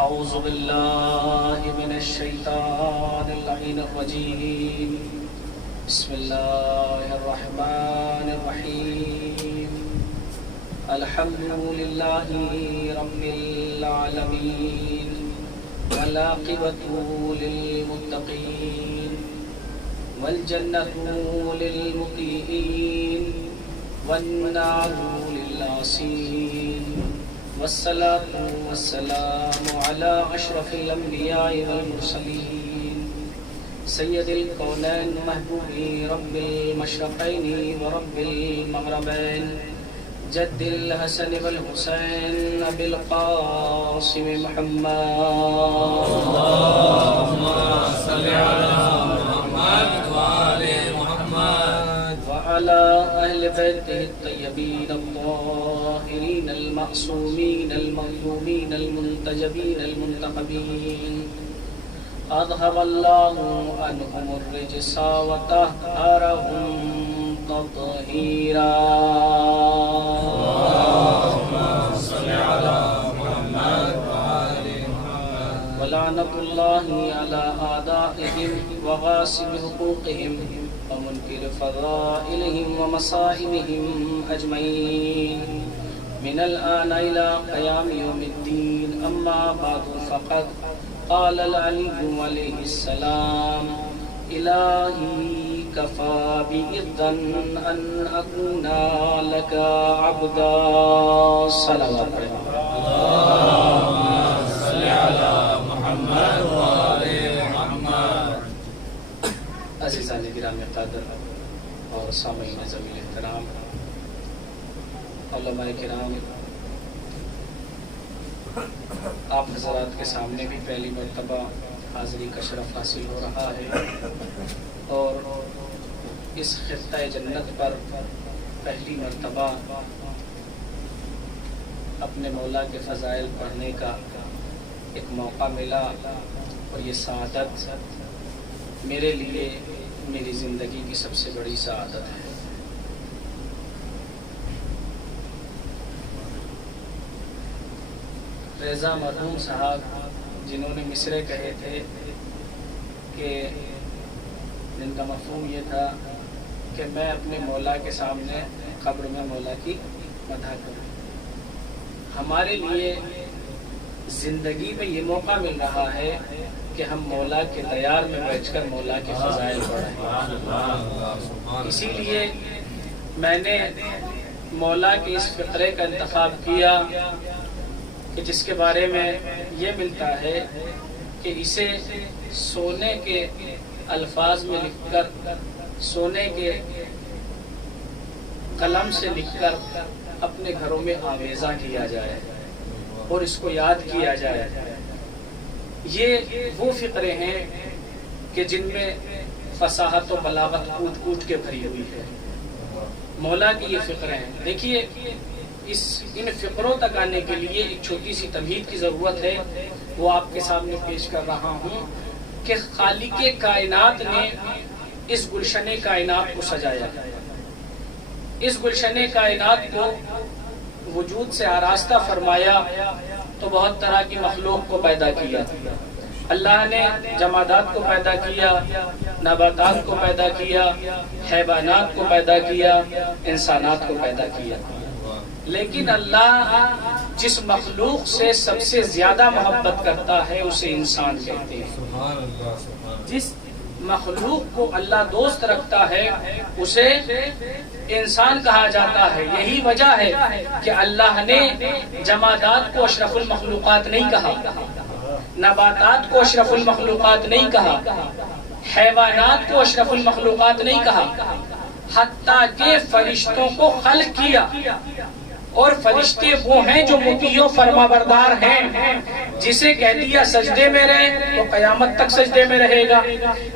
أعوذ بالله من الشيطان اللعين الرجيم بسم الله الرحمن الرحيم الحمد لله رب العالمين والعاقبة للمتقين والجنة للمطيعين والنار للعاصين والصلاة والسلام على أشرف الأنبياء والمرسلين سيد الكونين محبوب رب المشرقين ورب المغربين جد الحسن والحسين أبي القاسم محمد اللهم صل على محمد وآل محمد وعلى أهل بيته الطيبين الطاهرين المعصومين المظلومين المنتجبين المنتخبين أذهب الله عنهم الرجس وطهرهم تطهيرا اللهم صل على محمد وآل محمد ولعنة الله على أعدائهم وغاصب حقوقهم ومنكر فضائلهم ومصائبهم أجمعين من الآن إلى قيام يوم الدين أما بعد فقد قال العلي عليه السلام إلهي كفى بإذن أن أكون لك عبدا صلوات اللهم صل على محمد وآل محمد عزیزان گرامی قدر اور سامعین ذوی الاحترام، علماء کرام، آپ حضرات کے سامنے بھی پہلی مرتبہ حاضری کا شرف حاصل ہو رہا ہے اور اس خطہ جنت پر پہلی مرتبہ اپنے مولا کے فضائل پڑھنے کا ایک موقع ملا اور یہ سعادت میرے لیے میری زندگی کی سب سے بڑی سعادت ہے۔ رضا مرحوم صاحب جنہوں نے مصرے کہے تھے کہ جن کا مفہوم یہ تھا کہ میں اپنے مولا کے سامنے قبر میں مولا کی مدح کروں، ہمارے لیے زندگی میں یہ موقع مل رہا ہے کہ ہم مولا کے دیار میں بیٹھ کر مولا کے فضائل پڑھیں۔ اسی لیے میں نے مولا کے اس فقرے کا انتخاب کیا کہ جس کے بارے میں یہ ملتا ہے کہ اسے سونے کے الفاظ میں لکھ کر، سونے کے قلم سے لکھ کر اپنے گھروں میں آویزاں کیا جائے اور اس کو یاد کیا جائے۔ یہ وہ فقرے ہیں کہ جن میں فصاحت و بلاغت کود کود کے بھری ہوئی ہے۔ مولا کی یہ فقرے ہیں۔ دیکھیے، ان فقروں تک آنے کے لیے ایک چھوٹی سی تمہید کی ضرورت ہے، وہ آپ کے سامنے پیش کر رہا ہوں کہ خالق کائنات نے اس گلشن کائنات کو سجایا، اس گلشن کائنات کو وجود سے آراستہ فرمایا تو بہت طرح کی مخلوق کو پیدا کیا۔ اللہ نے جمادات کو پیدا کیا، نباتات کو پیدا کیا، حیوانات کو پیدا کیا، انسانات کو پیدا کیا، لیکن اللہ جس مخلوق سے سب سے زیادہ محبت کرتا ہے اسے انسان کہتے ہیں۔ جس مخلوق کو اللہ دوست رکھتا ہے اسے انسان کہا جاتا ہے۔ یہی وجہ ہے کہ اللہ نے جمادات کو اشرف المخلوقات نہیں کہا، نباتات کو اشرف المخلوقات نہیں کہا، حیوانات کو اشرف المخلوقات نہیں کہا، حتیٰ کہ فرشتوں کو خلق کیا۔ اور فرشتے وہ ہیں جو مطیع و فرما بردار ہیں، جسے کہہ دیا سجدے میں رہے تو قیامت تک سجدے میں رہے گا،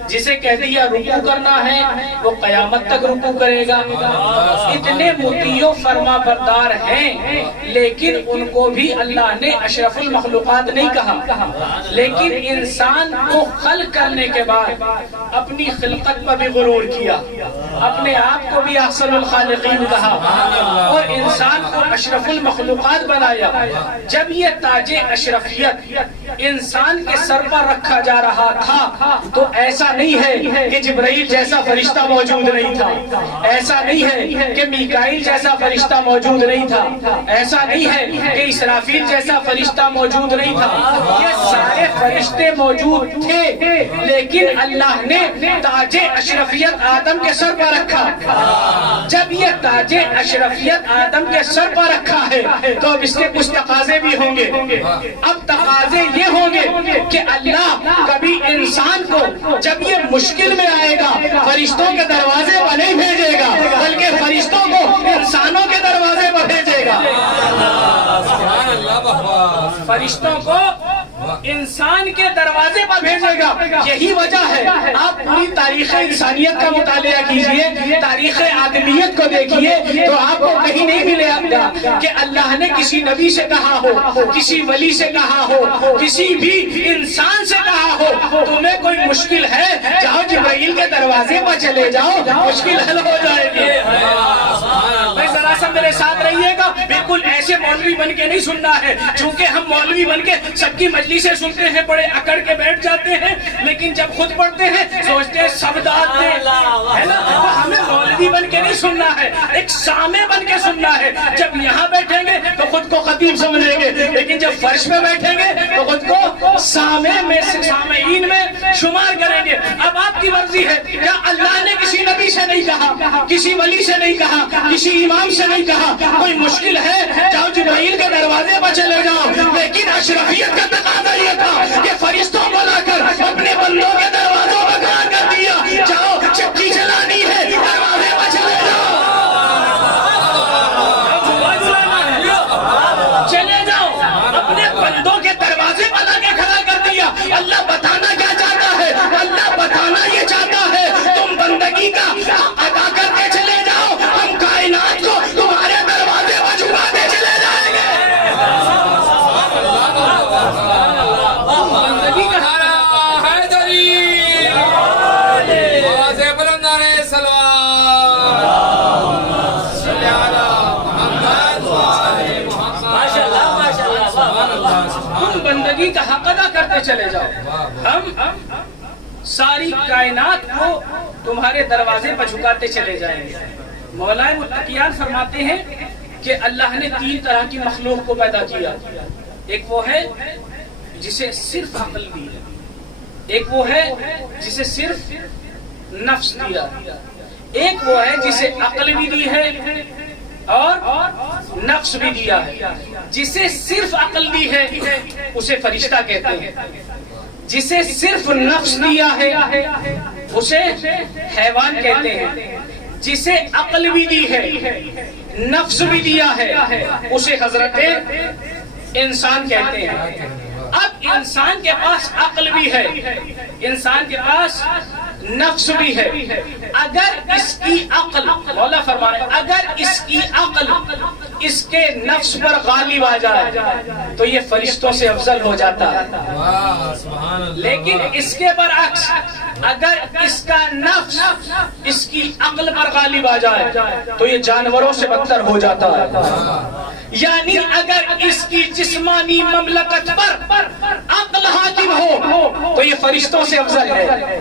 جسے کہہ دیا رکوع کرنا ہے وہ قیامت تک رکوع کرے گا۔ اتنے مطیع و فرما بردار ہیں، لیکن ان کو بھی اللہ نے اشرف المخلوقات نہیں کہا۔ لیکن انسان کو خلق کرنے کے بعد اپنی خلقت پر بھی غرور کیا، اپنے آپ کو بھی احسن الخالقین کہا اور انسان کو اشرف المخلوقات بنایا۔ جب یہ تاج اشرفیت اشرفیت انسان کے سر پر رکھا جا رہا تھا تو ایسا نہیں ہے کہ جبرائیل جیسا فرشتہ موجود نہیں تھا، ایسا نہیں ہے کہ میکائیل جیسا فرشتہ موجود نہیں تھا، ایسا نہیں ہے کہ اسرافیل جیسا فرشتہ موجود نہیں تھا، یہ سارے فرشتے موجود تھے، لیکن اللہ نے تاج اشرفیت آدم کے سر پر رکھا۔ جب یہ تاج اشرفیت آدم کے سر پر رکھا ہے تو اب اس کے کچھ تقاضے بھی ہوں گے۔ اب تقاضے یہ ہوں گے کہ اللہ کبھی انسان کو جب یہ مشکل میں آئے گا فرشتوں کے دروازے پر نہیں بھیجے گا، بلکہ فرشتوں کو انسانوں کے دروازے پر بھیجے گا۔ فرشتوں کو انسان کے دروازے پر بھیجے گا۔ یہی وجہ ہے، آپ پوری تاریخ انسانیت کا مطالعہ کیجئے، تاریخ آدمیت کو دیکھیے تو آپ کو کہیں نہیں ملے گا کہ اللہ نے کسی نبی سے کہا ہو، کسی ولی سے کہا ہو، کسی بھی انسان سے کہا ہو تمہیں کوئی مشکل ہے جاؤ جبرائیل کے دروازے پر چلے جاؤ مشکل حل ہو جائے گی۔ ذرا سا میرے ساتھ رہیے گا، بالکل ایسے مولوی بن کے نہیں سننا ہے، چونکہ ہم مولوی بن کے سب کی مجلسیں سنتے ہیں، بڑے اکڑ کے بیٹھ جاتے ہیں، لیکن جب خود پڑھتے ہیں سوچتے ہیں سب داد دیں، ہے نا؟ تو ہمیں مولوی بن کے نہیں سننا ہے، ایک سامع بن کے سننا ہے۔ جب یہاں بیٹھیں گے تو خود کو خطیب سمجھیں گے، لیکن جب فرش میں بیٹھیں گے تو خود کو سامعین میں شمار کریں گے۔ اب آپ کی مرضی ہے، کیا اللہ نے کسی نبی سے نہیں کہا، کسی ولی سے نہیں کہا، کسی امام سے نہیں کہا کوئی مشکل ہے جاؤ جبرائیل کے دروازے پر چلے جاؤ، لیکن اشرفیت کا تقاضا یہ تھا کہ فرشتوں کو لا کر اپنے بندوں کے دروازوں پر کھڑا کر دیا، جاؤ چکی چلانی ہے دروازے پر چلے جاؤ، چلے جاؤ، اپنے بندوں کے دروازے پر لا کے کھڑا کر دیا۔ اللہ بتانا کیا چاہتا ہے؟ اللہ بتانا یہ چاہتا ہے تم بندگی کا حق ادا کرتے چلے جاؤ، ہم کائنات کو تمہارے دروازے پر جھکاتے چلے جائیں گے۔ بندگی کا بندگی کا حق ادا کرتے چلے جاؤ، ہم ساری کائنات کو تمہارے دروازے پر جھکاتے چلے جائیں گے۔ مولا متقیان فرماتے ہیں کہ اللہ نے 3 طرح کی مخلوق کو پیدا کیا، ایک وہ ہے جسے صرف عقل دی ہے، ایک وہ ہے جسے صرف نفس دیا، ایک وہ ہے جسے عقل بھی دی ہے اور نفس بھی دیا ہے۔ جسے صرف عقل دی ہے اسے فرشتہ کہتے ہیں، جسے صرف نفس دیا ہے اسے حیوان کہتے ہیں، جسے عقل بھی دی ہے نفس بھی دیا ہے اسے حضرت انسان کہتے ہیں۔ اب انسان کے پاس عقل بھی ہے، انسان کے پاس نفس بھی ہے، اگر اس کی عقل، مولا فرمائے اگر اس کی عقل اس کے نفس پر غالب آ جائے تو یہ فرشتوں سے افضل ہو جاتا ہے، لیکن اس کے برعکس اگر اس کا نفس اس کی عقل پر غالب آ جائے تو یہ جانوروں سے بدتر ہو جاتا ہے۔ یعنی اگر اس کی جسمانی مملکت پر عقل حاکم ہو تو یہ فرشتوں سے افضل ہے،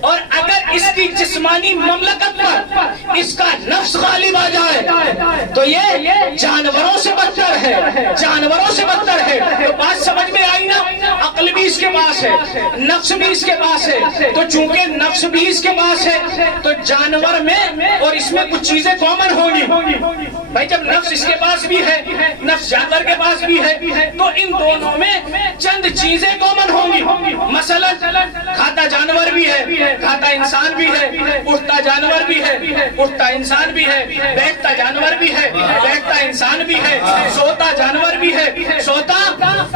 اور اگر اس کی جسمانی مملکت پر اس کا نفس غالب آ جائے تو یہ جانوروں سے بدتر ہے، جانوروں سے بدتر ہے۔ تو بات سمجھ میں آئی نا؟ عقل بھی اس کے پاس ہے، نفس بھی اس کے پاس ہے، تو چونکہ نفس بھی اس کے پاس ہے تو جانور میں اور اس میں کچھ چیزیں کامن ہوں گی۔ بھائی جب نفس اس کے پاس بھی ہے، نفس جانور کے پاس بھی ہے، تو ان دونوں میں چند چیزیں کامن ہوں گی۔ مثلا کھاتا جانور بھی ہے، کھاتا انسان بھی ہے، اٹھتا جانور بھی ہے، اٹھتا انسان بھی ہے، بیٹھتا جانور بھی ہے، بیٹھتا انسان بھی ہے، سوتا جانور بھی ہے، سوتا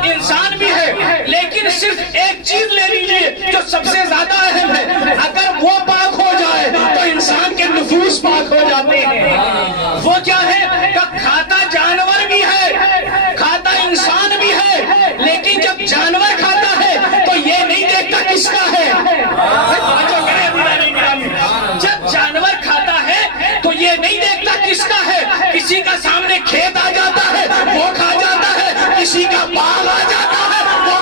انسان بھی ہے۔ لیکن صرف ایک چیز لے لیجیے جو سب سے زیادہ اہم ہے، اگر وہ پاک ہو جائے تو انسان کے نفوس پاک ہو جاتے ہیں۔ وہ کیا ہے؟ کہ کھاتا جانور بھی ہے، کھاتا انسان بھی ہے، لیکن جب جانور کھاتا ہے تو یہ نہیں دیکھتا کس کا ہے۔ جب جانور کھاتا ہے تو یہ نہیں دیکھتا کس کا ہے، کسی کا سامنے کھیت آ جاتا ہے وہ کھا جاتا ہے، کسی کا باغ آ جاتا ہے وہ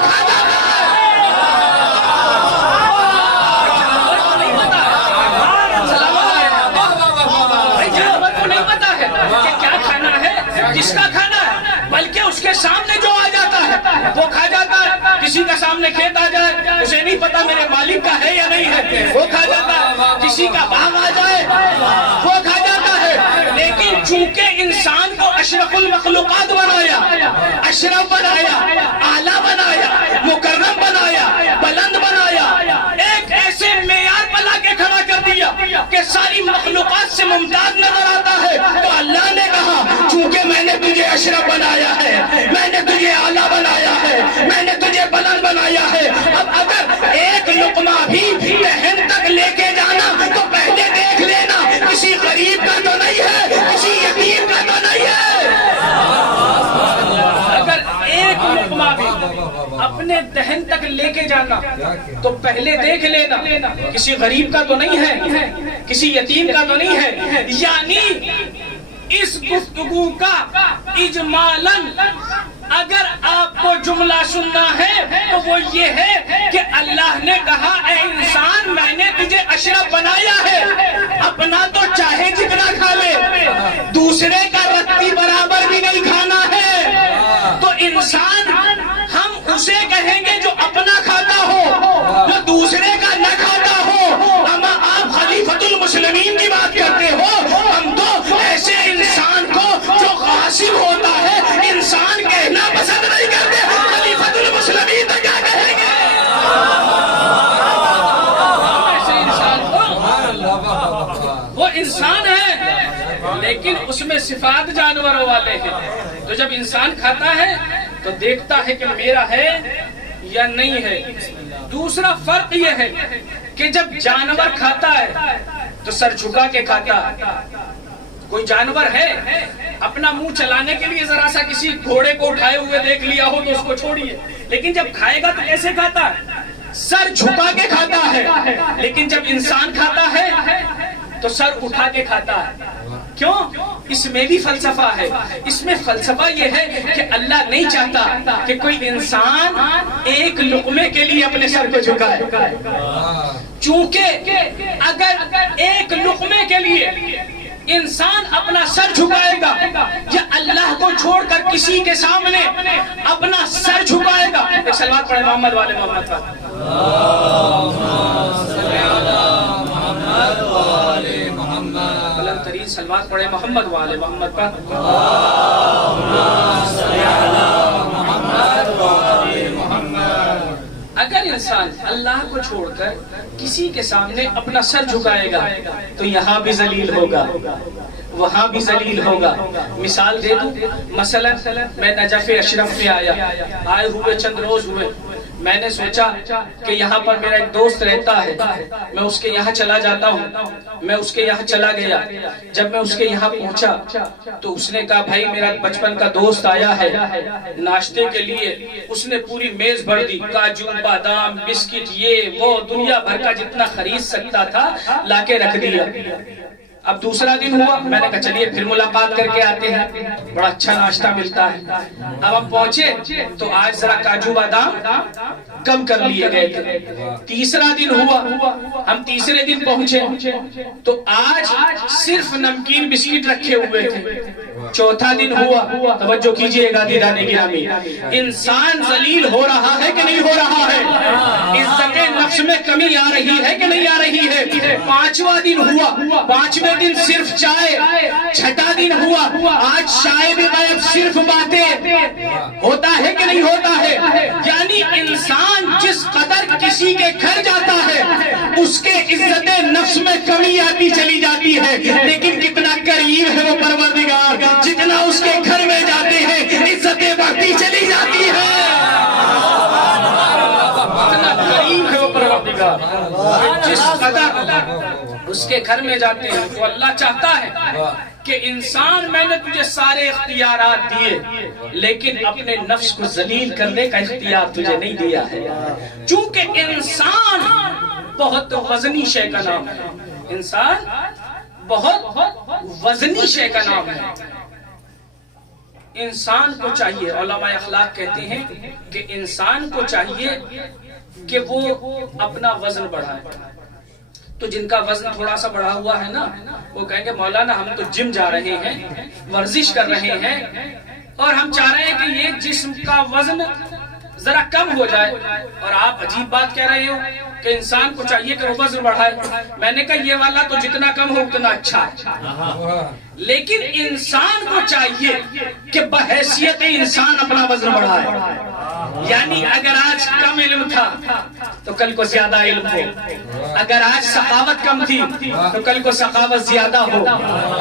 سامنے کھیت آ جائے اسے نہیں پتا میرے مالک کا ہے یا نہیں ہے، وہ کھا جاتا ہے، کسی کا باغ آ جائے وہ کھا جاتا ہے، لیکن چونکہ انسان کو اشرف المخلوقات بنایا، اشرف بنایا، اعلیٰ بنایا، مکرم بنایا، بلند بنایا، ایک ایسے معیار بنا کے کھڑا کر دیا کہ ساری مخلوقات سے ممتاز نظر آتا ہے، تو اللہ نے کہا چونکہ میں نے تجھے اشرف بنایا ہے، میں نے تجھے اعلیٰ بنایا ہے، میں نے تجھے بلند بنایا ہے، اب اگر ایک لقمہ بھی دہن تک لے کے جانا تو پہلے دیکھ لینا کسی غریب کا تو نہیں ہے، کسی یتیم کا تو نہیں ہے۔ اگر ایک لقمہ بھی اپنے دہن تک لے کے جانا تو پہلے دیکھ لینا کسی غریب کا تو نہیں ہے، کسی یتیم کا تو نہیں ہے۔ یعنی اس گفتگو کا اجمالاً اگر آپ کو جملہ سننا ہے تو وہ یہ ہے کہ اللہ نے کہا اے انسان میں نے تجھے اشرف بنایا ہے، اپنا تو چاہے جتنا کھا لے، دوسرے کا رتی برابر بھی نہیں کھانا ہے۔ تو انسان ہم اسے کہیں گے جو اپنا کھاتا ہو، جو دوسرے کا نہ کھاتا ہو۔ اما آپ خلیفۃ المسلمین کی بات کرتے ہو، ہم تو ایسے انسان کو جو غاصب ہوتا ہے انسان کہنا پسند نہیں کرتے، خلیفۃ المسلمین تو کیا کہیں گے؟ ایسے انسان کو وہ انسان ہے لیکن اس میں صفات جانوروں والے ہیں، تو جب انسان کھاتا ہے تو دیکھتا ہے کہ میرا ہے یا نہیں ہے۔ دوسرا فرق یہ ہے کہ جب جانور کھاتا ہے تو سر جھکا کے کھاتا ہے۔ کوئی جانور ہے اپنا منہ چلانے کے لیے ذرا سا کسی گھوڑے کو اٹھائے ہوئے دیکھ لیا ہو تو اس کو چھوڑیے، لیکن جب کھائے گا تو کیسے کھاتا ہے؟ سر جھکا کے کھاتا ہے۔ لیکن جب انسان کھاتا ہے تو سر اٹھا کے کھاتا ہے۔ کیوں؟ اس میں بھی فلسفہ ہے۔ اس میں فلسفہ یہ ہے کہ اللہ نہیں چاہتا کہ کوئی انسان ایک لقمے کے لیے اپنے سر کو جھکائے، چونکہ اگر ایک لقمے کے لیے انسان اپنا سر جھکائے گا یا اللہ کو چھوڑ کر کسی کے سامنے اپنا سر جھکائے گا، ایک صلوات پڑھے محمد والے محمد پر، بلند ترین صلوات پڑھے محمد والے محمد پر۔ اگر انسان اللہ کو چھوڑ کر کسی کے سامنے اپنا سر جھکائے گا تو یہاں بھی ذلیل ہوگا، وہاں بھی ذلیل ہوگا۔ مثال دے دوں، مثلا میں نجف اشرف میں آئے ہوئے چند روز ہوئے، میں نے سوچا کہ یہاں پر میرا ایک دوست رہتا ہے، میں اس کے یہاں چلا جاتا ہوں۔ میں اس کے یہاں چلا گیا، جب میں اس کے یہاں پہنچا تو اس نے کہا بھائی میرا بچپن کا دوست آیا ہے، ناشتے کے لیے اس نے پوری میز بھر دی، کاجو بادام بسکٹ یہ وہ دنیا بھر کا جتنا خرید سکتا تھا لا کے رکھ دیا۔ اب دوسرا دن ہوا، میں نے کہا چلیے پھر ملاقات کر کے آتے ہیں، بڑا اچھا ناشتہ ملتا ہے۔ اب ہم پہنچے تو آج ذرا کاجو بادام کم کر لیے گئے تھے۔ تیسرا دن ہوا، ہم تیسرے دن پہنچے تو آج صرف نمکین بسکٹ رکھے ہوئے تھے۔ چوتھا دن ہوا، توجہ کیجئے گا دیدان گرامی، انسان ذلیل ہو رہا ہے کہ نہیں ہو رہا ہے؟ عزت نفس میں کمی آ رہی ہے کہ نہیں آ رہی ہے؟ پانچواں دن ہوا، پانچویں دن صرف چائے، چھٹا دن ہوا، آج چائے بھی غائب، صرف باتیں۔ ہوتا ہے کہ نہیں ہوتا ہے؟ یعنی انسان جس قدر کسی کے گھر جاتا ہے اس کے عزت نفس میں کمی آتی چلی جاتی ہے، لیکن کتنا قریب ہے وہ پروردگار، جتنا اس کے گھر میں جاتے ہیں عزتیں بڑھتی چلی جاتی ہے۔ کتنا قریب ہے وہ پروردگار، جس قدر اس کے گھر میں جاتے ہیں۔ تو اللہ چاہتا ہے کہ انسان میں نے تجھے سارے اختیارات دیے لیکن اپنے نفس کو ذلیل کرنے کا اختیار تجھے نہیں دیا ہے، چونکہ انسان بہت وزنی شے کا نام ہے۔ انسان بہت وزنی شے کا نام ہے۔ انسان کو چاہیے، علماء اخلاق کہتے ہیں کہ انسان کو چاہیے کہ وہ اپنا وزن بڑھائے۔ تو جن کا وزن تھوڑا سا بڑھا ہوا ہے نا، وہ کہیں گے مولانا ہم تو جم جا رہے ہیں، ورزش کر رہے ہیں، اور ہم چاہ رہے ہیں کہ یہ جسم کا وزن ذرا کم ہو جائے، اور آپ عجیب بات کہہ رہے ہو کہ انسان کو چاہیے کہ وہ وزن بڑھائے. میں نے کہا یہ والا تو جتنا کم ہو اتنا اچھا ہے، لیکن انسان کو چاہیے کہ بحیثیت انسان اپنا وزن بڑھائے. یعنی اگر آج کم علم تھا تو کل کو زیادہ علم ہو، اگر آج سخاوت کم تھی تو کل کو سخاوت زیادہ ہو،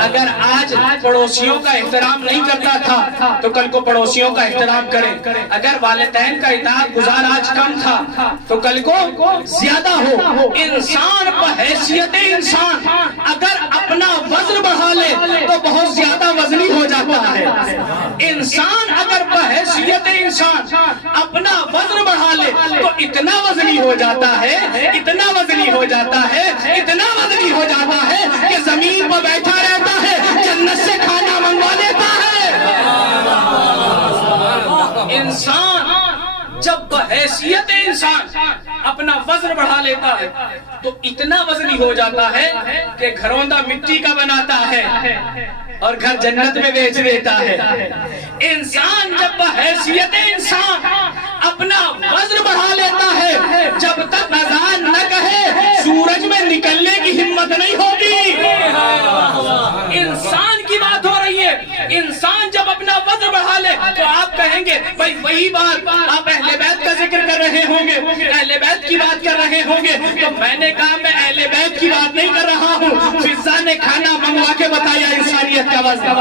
اگر آج پڑوسیوں کا احترام نہیں کرتا تھا تو کل کو پڑوسیوں کا احترام کرے، اگر والدین کا اطاعت گزار آج کم تھا تو کل کو زیادہ ہو. انسان بحیثیت انسان اگر اپنا وزن بڑھا لے تو بہت زیادہ وزنی ہو جاتا ہے. انسان اگر بحیثیت انسان اپنا وزن بڑھا لے تو اتنا وزنی ہو جاتا ہے، اتنا وزنی ہو جاتا ہے، اتنا وزنی ہو جاتا ہے کہ زمین پر بیٹھا رہتا ہے، جنت سے کھانا منگوا لیتا ہے. انسان جب بحیثیت انسان اپنا وزن بڑھا لیتا ہے تو اتنا وزنی ہو جاتا ہے کہ گھروندہ مٹی کا بناتا ہے اور گھر جنت میں بیچ دیتا ہے. انسان جب بحیثیت انسان اپنا وزن بڑھا لیتا ہے، جب تک اذان نہ کہے سورج میں نکلنے کی ہمت نہیں ہوگی. انسان کی بات ہو رہی ہے. انسان جب اپنا وزن بڑھا لے تو آپ کہیں گے بھائی وہی بات، آپ اہل بیت کا ذکر کر رہے ہوں گے، اہل بیت کی بات کر رہے ہوں گے. تو میں نے کہا میں اہل بیت کی بات نہیں کر رہا ہوں. فضا نے کھانا منگوا کے بتایا انسانیت کا وزن،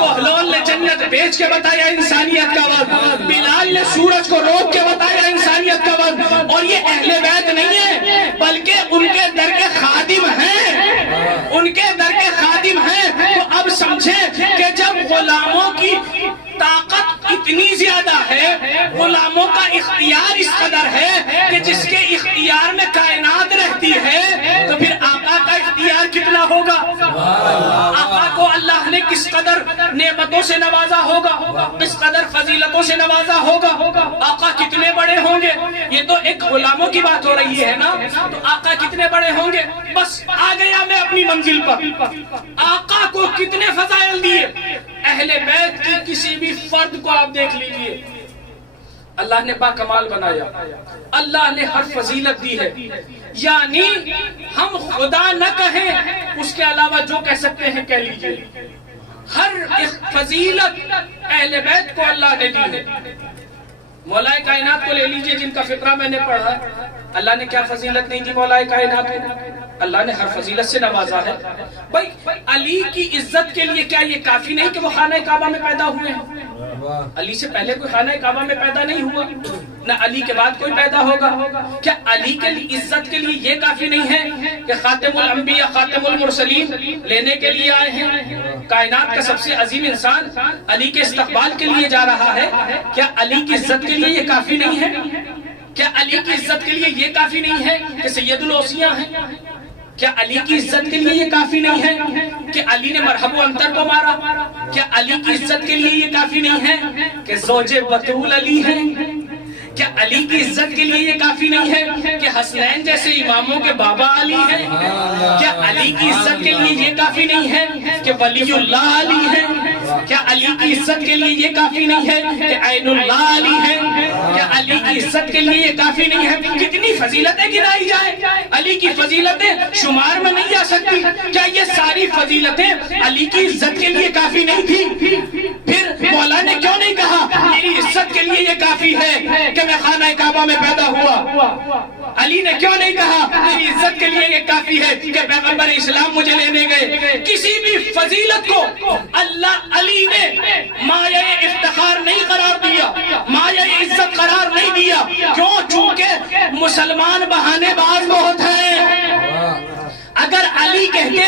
بہلول نے جنت بیچ کے بتایا انسانیت کا وزن، بلال نے سورج کو روک کے بتایا انسانیت کا وزن. اور یہ اہل بیت نہیں ہے بلکہ ان کے در کے خادم ہیں، ان کے در کے خادم ہیں. تو اب سمجھیں کہ جب غلاموں کی طاقت اتنی زیادہ ہے، غلاموں کا اختیار اس قدر ہے کہ جس کے اختیار میں کائنات رہتی ہے، تو پھر آقا کا اختیار کتنا ہوگا؟ آقا کو اللہ نے کس قدر نعمتوں سے نوازا ہوگا، کس قدر فضیلتوں سے نوازا ہوگا. آقا کتنے بڑے ہوں گے. یہ تو ایک غلاموں کی بات ہو رہی ہے نا، تو آقا کتنے بڑے ہوں گے. بس آ گیا میں اپنی منزل پر. آقا کو کتنے فضائل دیے. اہل بیت کی کسی بھی فرد کو آپ دیکھ لیجئے، اللہ نے با کمال بنایا، اللہ نے ہر فضیلت دی ہے. یعنی ہم خدا نہ کہیں، اس کے علاوہ جو کہہ سکتے ہیں کہہ لیجئے. ہر فضیلت اہل بیت کو اللہ نے دی ہے. مولا کائنات کو لے لیجئے جن کا فقرہ میں نے پڑھا، اللہ نے کیا فضیلت نہیں دی مولا کائنات کو؟ اللہ نے ہر فضیلت سے نوازا ہے. بھائی علی کی عزت کے لیے کیا یہ کافی نہیں کہ وہ خانہ کعبہ میں پیدا ہوئے ہیں؟ علی سے پہلے کوئی خانہ کعبہ میں پیدا نہیں ہوا، نہ علی کے بعد کوئی پیدا ہوگا. کیا علی کے لیے عزت کے لیے یہ کافی نہیں ہے کہ خاتم الانبیاء خاتم المرسلین لینے کے لیے آئے ہیں؟ کائنات کا سب سے عظیم انسان علی کے استقبال کے لیے جا رہا ہے. کیا علی کی عزت کے لیے یہ کافی نہیں ہے؟ کیا علی کی عزت کے لیے یہ کافی نہیں ہے کہ سید الاوصیاء ہیں؟ کیا علی کی عزت کے لیے یہ کافی نہیں ہے کہ علی نے مرحب و انتر کو مارا؟ کیا علی کی عزت کے لیے یہ کافی نہیں ہے کہ زوج بطول علی ہیں؟ کیا علی کی عزت کے لیے یہ کافی نہیں ہے کہ حسنین جیسے اماموں کے بابا علی ہیں؟ کیا علی کی عزت کے لیے یہ کافی نہیں ہے کہ ولی اللہ علی ہیں؟ کیا علی کی عزت کے لیے یہ کافی نہیں ہے کہ عین اللہ علی ہیں؟ کیا علی کی عزت کے لیے یہ کافی نہیں ہے؟ کتنی فضیلتیں گنائی جائیں، علی کی فضیلتیں شمار میں نہیں جا سکتی. کیا یہ ساری فضیلتیں علی کی عزت کے لیے کافی نہیں تھی؟ پھر مولا نے کیوں نہیں کہا میری عزت کے لیے یہ کافی ہے کہ میں خانہ کعبہ میں پیدا ہوا؟ علی نے کیوں نہیں کہا میری عزت کے لیے یہ کافی ہے کہ پیغمبر اسلام مجھے لینے گئے؟ کسی بھی فضیلت کو اللہ علی نے مایہ افتخار نہیں قرار دیا، مایہ عزت قرار نہیں دیا. کیوں؟ چونکہ مسلمان بہانے باز بہت ہیں. اگر علی کہتے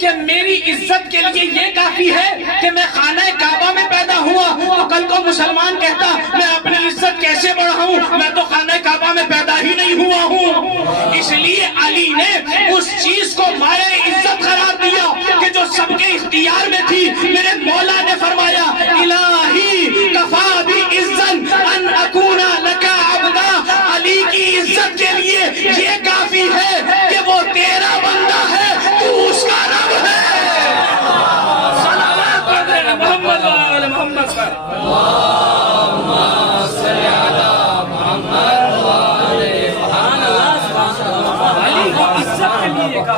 کہ میری عزت کے لیے یہ کافی ہے کہ میں خانہ کعبہ میں پیدا ہوا، تو کل کو مسلمان کہتا میں اپنی عزت کیسے بڑھاؤں، میں تو خانہ کعبہ میں پیدا ہی نہیں ہوا ہوں. اس لیے علی نے اس چیز کو مایہ عزت قرار دیا کہ جو سب کے اختیار میں تھی. میرے مولا نے فرمایا الہی کفا بی عزت ان اکون لکا عبدا. علی کی عزت کے لیے یہ کافی ہے کہ وہ تیرا بندہ ہے، تو اس کا رب ہے. صلوات پڑھ محمد و آل محمد پر. اللہم صلی علی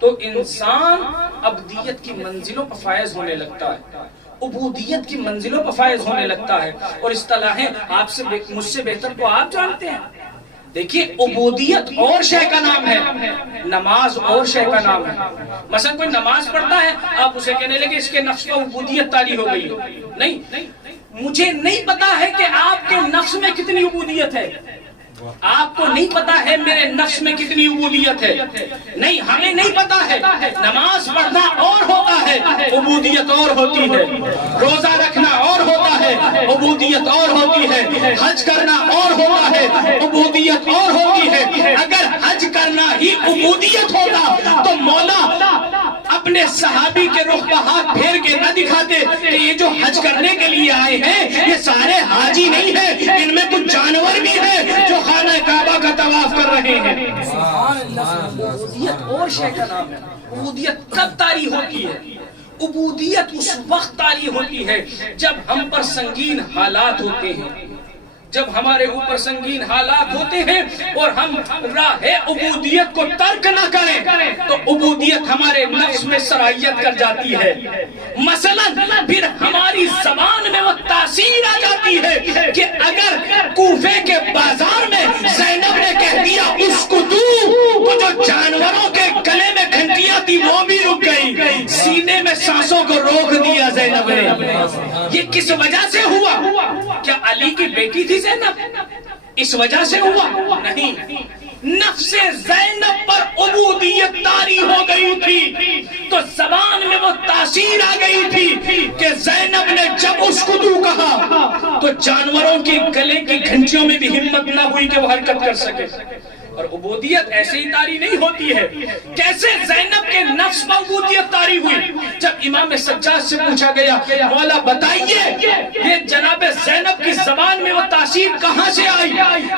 تو انسان عبدیت کی منزلوں پر فائز ہونے لگتا ہے، عبودیت کی منزلوں پر فائز ہونے لگتا ہے. اور اصطلاحیں آپ سے مجھ سے بہتر تو آپ جانتے ہیں. دیکھیے عبودیت اور شے کا نام ہے، نماز اور شے کا نام ہے. مثلا کوئی نماز پڑھتا ہے، آپ اسے کہنے لگے اس کے نفس پر عبودیت طاری ہو گئی. نہیں، مجھے نہیں پتا ہے کہ آپ کے نفس میں کتنی عبودیت ہے، آپ کو نہیں پتا ہے میرے نفس میں کتنی عبودیت ہے. نہیں، ہمیں نہیں پتا ہے. نماز پڑھنا اور ہوتا ہے، عبودیت اور ہوتی ہے. روزہ رکھنا اور ہوتا ہے، عبودیت اور ہوتی ہے. حج کرنا اور ہوتا ہے، عبودیت اور ہوتی ہے. اگر حج کرنا ہی عبودیت ہوتا تو مولا اپنے صحابی کے رخ پر ہاتھ پھیر کے نہ دکھاتے کہ یہ جو حج کرنے کے لیے آئے ہیں یہ سارے حاجی نہیں ہیں، ان میں کچھ جانور بھی ہیں جو خانہ کعبہ کا طواف کر رہے ہیں. عبودیت اور شے کا نام ہے. عبودیت کب طاری ہوتی ہے؟ عبودیت اس وقت طاری ہوتی ہے جب ہم پر سنگین حالات ہوتے ہیں، جب ہمارے اوپر سنگین حالات ہوتے ہیں اور ہم راہ عبودیت کو ترک نہ کریں تو عبودیت ہمارے نفس میں سرایت کر جاتی ہے. مثلا پھر ہماری زبان میں وہ تاثیر آ جاتی ہے کہ اگر کوفے کے بازار میں زینب نے کہہ دیا اسکتو تو جو جانوروں کے گلے میں گھنٹیاں تھی وہ بھی رک گئی، سینے میں سانسوں کو روک دیا زینب نے. یہ کس وجہ سے ہوا؟ کیا علی کی بیٹی تھی زینب؟ اس وجہ سے ہوا؟ نہیں، نفس زینب پر عبودیت طاری ہو گئی تھی تو زبان میں وہ تاثیر آ گئی تھی کہ زینب نے جب اس کو تو کہا تو جانوروں کے گلے کی گھنٹیوں میں بھی ہمت نہ ہوئی کہ وہ حرکت کر سکے. اور عبودیت ایسے ہی طاری نہیں ہوتی ہے. کیسے زینب کے نفس پر عبودیت طاری ہوئی؟ جب امام سجاد سے پوچھا گیا مولا بتائیے یہ جناب زینب کی زبان میں وہ تاثیر کہاں سے آئی؟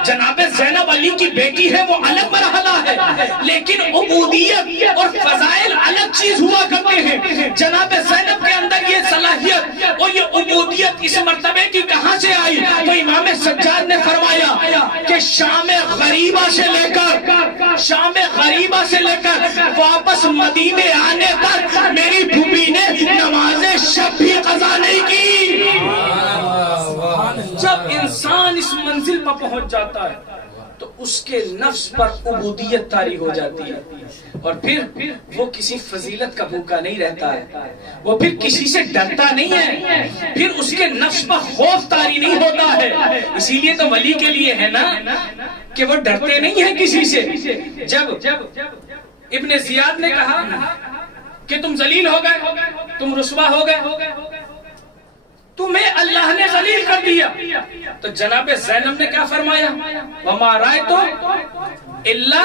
جناب زینب علی کی بیٹی ہے، وہ الگ مرحلہ ہے، لیکن عبودیت اور فضائل الگ چیز ہوا کرتے ہیں. جناب زینب کے اندر یہ صلاحیت اور یہ عبودیت اس مرتبے کی کہاں سے آئی؟ تو امام سجاد نے فرمایا کہ شام غریبہ سے لے کر واپس مدینے آنے تک میری پھوپھی نے نماز شب بھی قضا نہیں کی. جب انسان اس منزل پر پہنچ جاتا ہے تو اس کے نفس پر عبودیت طاری ہو جاتی ہے اور پھر وہ کسی فضیلت کا بھوکا نہیں رہتا ہے، وہ پھر کسی سے ڈرتا نہیں ہے، پھر اس کے نفس پر خوف طاری نہیں ہوتا ہے. اسی لیے تو ولی کے لیے ہے نا کہ وہ ڈرتے نہیں ہیں کسی سے. جب ابن زیاد نے کہا کہ تم ذلیل ہو گئے، تم رسوا ہو گئے، تمہیں اللہ نے ذلیل کر دیا، تو جناب زینب نے کیا فرمایا؟ وما رأیتو الا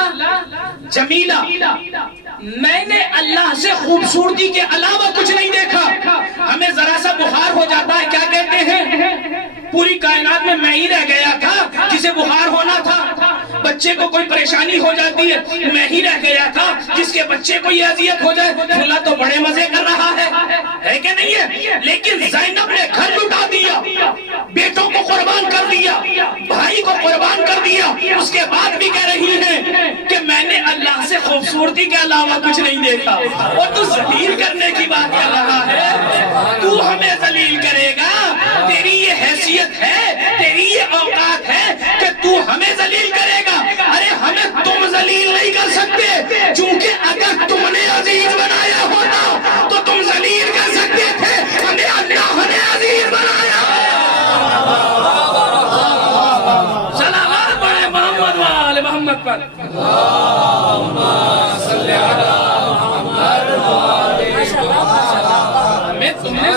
جمیلا، میں نے اللہ سے خوبصورتی کے علاوہ کچھ نہیں دیکھا. ہمیں ذرا سا بخار ہو جاتا ہے، کیا کہتے ہیں پوری کائنات میں ہی رہ گیا تھا جسے بخار ہونا تھا. بچے کو کوئی پریشانی ہو جاتی ہے، میں ہی رہ گیا تھا جس کے بچے کو یہ اذیت ہو جائے. اللہ تو بڑے مزے کر رہا ہے کہ نہیں ہے؟ لیکن زینب نے گھر لٹا دیا، بیٹوں کو قربان کر دیا، بھائی کو قربان کر دیا، اس کے بعد بھی کہہ رہی ہے کہ میں نے اللہ سے خوبصورتی کے علاوہ کچھ نہیں دیکھا. اور تو ذلیل کرنے کی بات کر رہا ہے، تو ہمیں ذلیل کرے گا؟ تیری یہ حیثیت ہے، تیری یہ اوقات ہے کہ تو ہمیں ذلیل کرے گا؟ ارے ہمیں تم ذلیل نہیں کر سکتے، چونکہ اگر تم نے عزیز بنایا ہوتا تو تم ذلیل کر سکتے تھے. ہمیں اللہ نے عزیز بنایا. سلامات پڑھے محمد وآل محمد پر. ہمیں تمہیں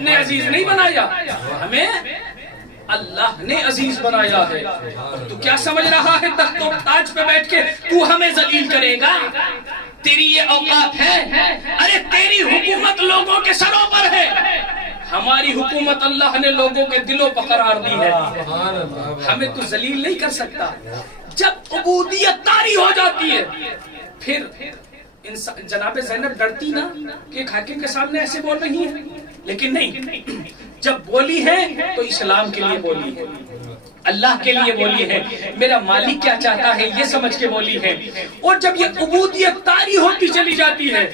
نے عزیز نہیں بنایا، ہمیں اللہ نے عزیز بنایا ہے. تو کیا سمجھ رہا ہے تخت و تاج پہ بیٹھ کے تو ہمیں ذلیل کرے گا؟ تیری یہ اوقات ہے؟ ارے تیری حکومت لوگوں کے سروں پر ہے، ہماری حکومت اللہ نے لوگوں کے دلوں پر قرار دی ہے. ہمیں تو ذلیل نہیں کر سکتا. جب عبودیت طاری ہو جاتی ہے پھر جناب زینب ڈرتی نا کہ ایک حاکم کے سامنے ایسے بول رہی ہیں، لیکن نہیں، جب بولی ہے تو اسلام کے لیے بولی ہے. اللہ کے لیے بولی ہے، میرا مالک کیا چاہتا ہے یہ سمجھ کے بولی ہے۔ اور جب یہ عبودیت طاری ہوتی چلی جاتی ہے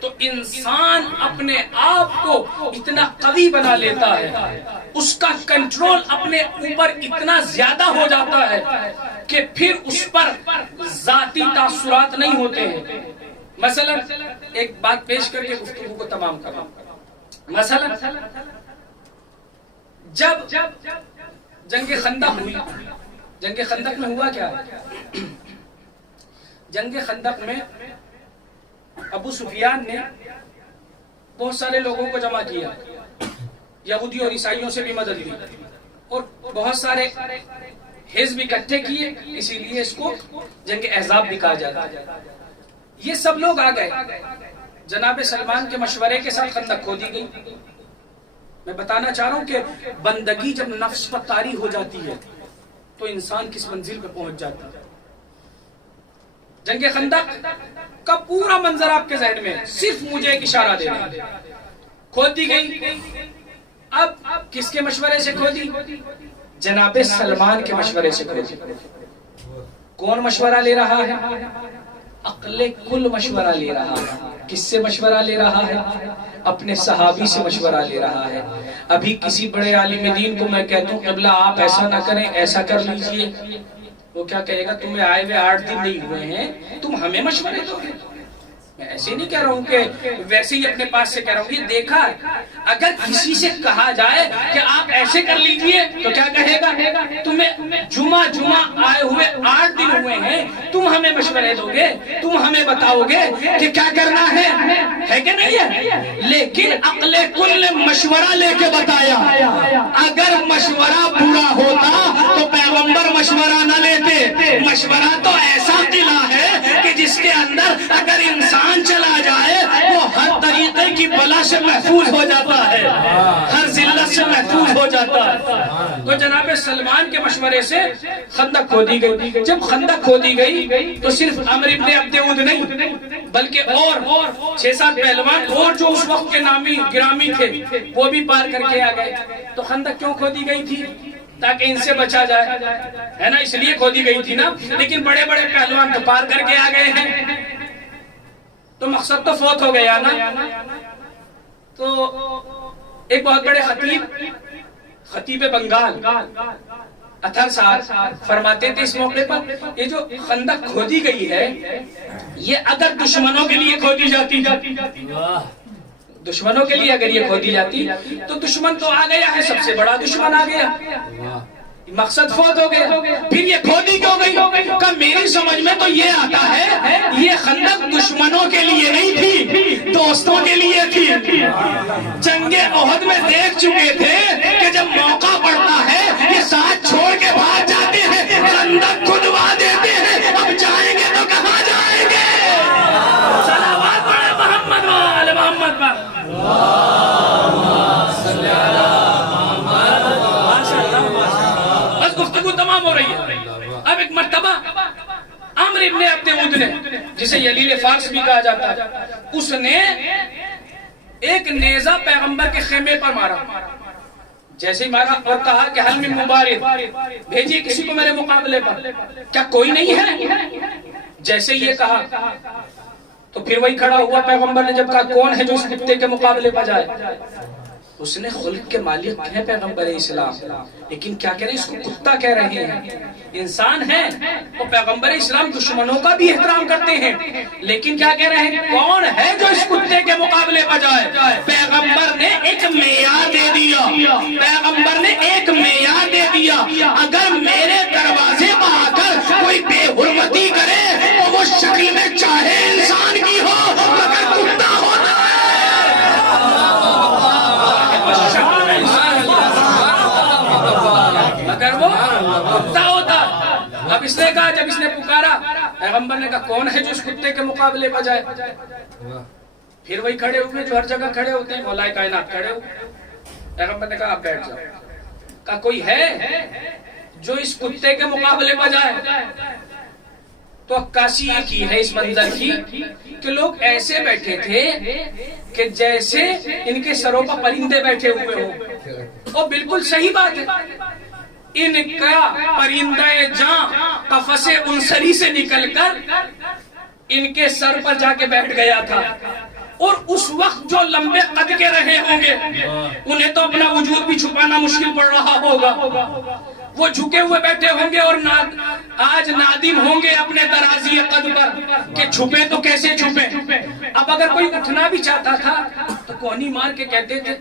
تو انسان اپنے آپ کو اتنا قوی بنا لیتا ہے، اس کا کنٹرول اپنے اوپر اتنا زیادہ ہو جاتا ہے کہ پھر اس پر ذاتی تاثرات نہیں ہوتے ہیں۔ مثلا ایک بات پیش کر کے گفتگو کو تمام کروں۔ مثلا جب جنگ خندق ہوئی، جنگ خندق میں ہوا کیا؟ جنگ خندق میں ابو سفیان نے بہت سارے لوگوں کو جمع کیا، یہودی اور عیسائیوں سے بھی مدد لی اور بہت سارے حزب اکٹھے کیے، اسی لیے اس کو جنگ احزاب بھی کہا جاتا ہے۔ یہ سب لوگ آ گئے، جناب سلمان کے مشورے کے ساتھ خندق کھودی گئی۔ میں بتانا چاہ رہا ہوں کہ بندگی جب نفس پر طاری ہو جاتی ہے تو انسان کس منزل پہ پہنچ جاتا ہے۔ جنگ خندق کا پورا منظر آپ کے ذہن میں، صرف مجھے ایک اشارہ دے رہا ہے۔ کھودی گئی، اب کس کے مشورے سے کھودی؟ جناب سلمان کے مشورے سے کھودی۔ کون مشورہ لے رہا ہے؟ عقل کل مشورہ لے رہا ہے۔ کس سے مشورہ لے رہا ہے؟ اپنے صحابی سے مشورہ لے رہا ہے۔ ابھی کسی بڑے عالم دین کو میں کہتا ہوں قبلہ آپ ایسا نہ کریں، ایسا کر لیجئے، وہ کیا کہے گا؟ تمہیں آئے ہوئے 8 دن نہیں ہوئے ہیں، تم ہمیں مشورے دو گے؟ میں ایسے نہیں کہہ رہا ہوں کہ ویسے ہی اپنے پاس سے کہہ رہا ہوں، یہ دیکھا اگر کسی سے کہا جائے کہ آپ ایسے کر لیجئے تو کیا کہے گا؟ تمہیں جمعہ آئے ہوئے 8 دن ہوئے ہیں، تم ہمیں مشورے دو گے، تم ہمیں بتاؤ گے کہ کیا کرنا ہے کہ نہیں ہے؟ لیکن عقل کل نے مشورہ لے کے بتایا۔ اگر مشورہ برا ہوتا تو پیغمبر مشورہ نہ لیتے۔ مشورہ تو ایسا قلعہ ہے کہ جس کے اندر اگر انسان چلا جائے وہ ہر طریقے کی بلا سے محفوظ ہو جاتا ہے، ہر ذلت سے محفوظ ہو جاتا ہے۔ تو جناب سلمان کے مشورے سے خندق کھودی گئی۔ جب خندق کھودی گئی تو صرف عمرو ابن عبد ود نہیں بلکہ اور 6-7 پہلوان اور جو اس وقت کے نامی گرامی تھے وہ بھی پار کر کے آ گئے۔ تو خندق کیوں کھودی گئی تھی؟ تاکہ ان سے بچا جائے، ہے نا، اس لیے کھودی گئی تھی نا۔ لیکن بڑے بڑے پہلوان تو پار کر کے آ گئے ہیں تو مقصد تو فوت ہو گیا نا۔ تو ایک بہت بڑے خطیب بنگال اطہر صاحب فرماتے تھے اس موقع پر، یہ جو خندق کھودی گئی ہے یہ اگر دشمنوں کے لیے کھودی جاتی، دشمنوں کے لیے اگر یہ کھودی جاتی تو دشمن تو آ گیا ہے، سب سے بڑا دشمن آ گیا، مقصد فوت ہو گیا۔ پھر یہ کھودی کیوں گئی؟ کہ میری سمجھ میں تو یہ آتا ہے یہ خندق دشمنوں کے لیے نہیں تھی، دوستوں کے لیے تھی۔ جنگ احد میں دیکھ چکے تھے کہ جب موقع پڑتا ہے یہ ساتھ چھوڑ کے بھاگ جاتے ہیں، خندق کھدوا دیتے ہیں۔ اب جائیں گے تو کہاں جائیں گے؟ صلوات پڑھے محمد و آل محمد پر۔ گفتگو تمام ہو رہی ہے۔ اب ایک مرتبہ عمرو ابن عبد ود نے، جسے یلیل فارس بھی کہا جاتا ہے، اس نے ایک نیزہ پیغمبر کے خیمے پر مارا۔ جیسے ہی مارا اور کہا کہ حل من مبارد، بھیجیے کسی کو میرے مقابلے پر، کیا کوئی نہیں ہے؟ جیسے یہ کہا تو پھر وہی کھڑا ہوا۔ پیغمبر نے جب کہا کون ہے جو اس کتے کے مقابلے پر جائے؟ اس نے خلق کے مالک ہے پیغمبر اسلام، لیکن کیا کہہ رہے ہیں؟ اس کو کتا کہہ رہے ہیں، انسان ہے۔ اور پیغمبر اسلام دشمنوں کا بھی احترام کرتے ہیں، لیکن کیا کہہ رہے ہیں؟ کون ہے جو اس کتے کے مقابلے پر جائے؟ پیغمبر نے ایک معیار دے دیا، پیغمبر نے ایک معیار دے دیا، اگر میرے دروازے پر آ کر کوئی بے حرمتی کرے تو وہ شکل میں چاہے انسان کی ہو مگر کتا ہوتا ہے۔ اگر وہ کتا ہوتا۔ اب اس نے کہا، جب اس نے پکارا پیغمبر نے کہا کون ہے جو اس کتے کے مقابلے پر جائے؟ پھر وہی کھڑے ہوئے جو ہر جگہ کھڑے ہوتے ہیں، مولا کائنات کھڑے ہوئے۔ پیغمبر نے کہا آپ بیٹھ جاؤ۔ کہا کوئی ہے جو اس کتے کے مقابلے پر جائے؟ تو عکاسی یہ کی ہے اس منظر کی کہ لوگ ایسے بیٹھے تھے کہ جیسے ان کے سروں پر پرندے بیٹھے ہوئے ہوں۔ اور بالکل صحیح بات ہے، ان کا پرندہ جاں قفس انصری سے نکل کر ان کے سر پر جا کے بیٹھ گیا تھا، اور اس وقت جو لمبے قد کے رہے ہوں گے انہیں تو اپنا وجود بھی چھپانا مشکل پڑ رہا ہوگا، وہ جھکے ہوئے بیٹھے ہوں گے اور آج نادم ہوں گے اپنے درازی قد پر کہ چھپے تو کیسے چھپے۔ اب اگر کوئی اٹھنا بھی چاہتا تھا تو کونی مار کے کہتے تھے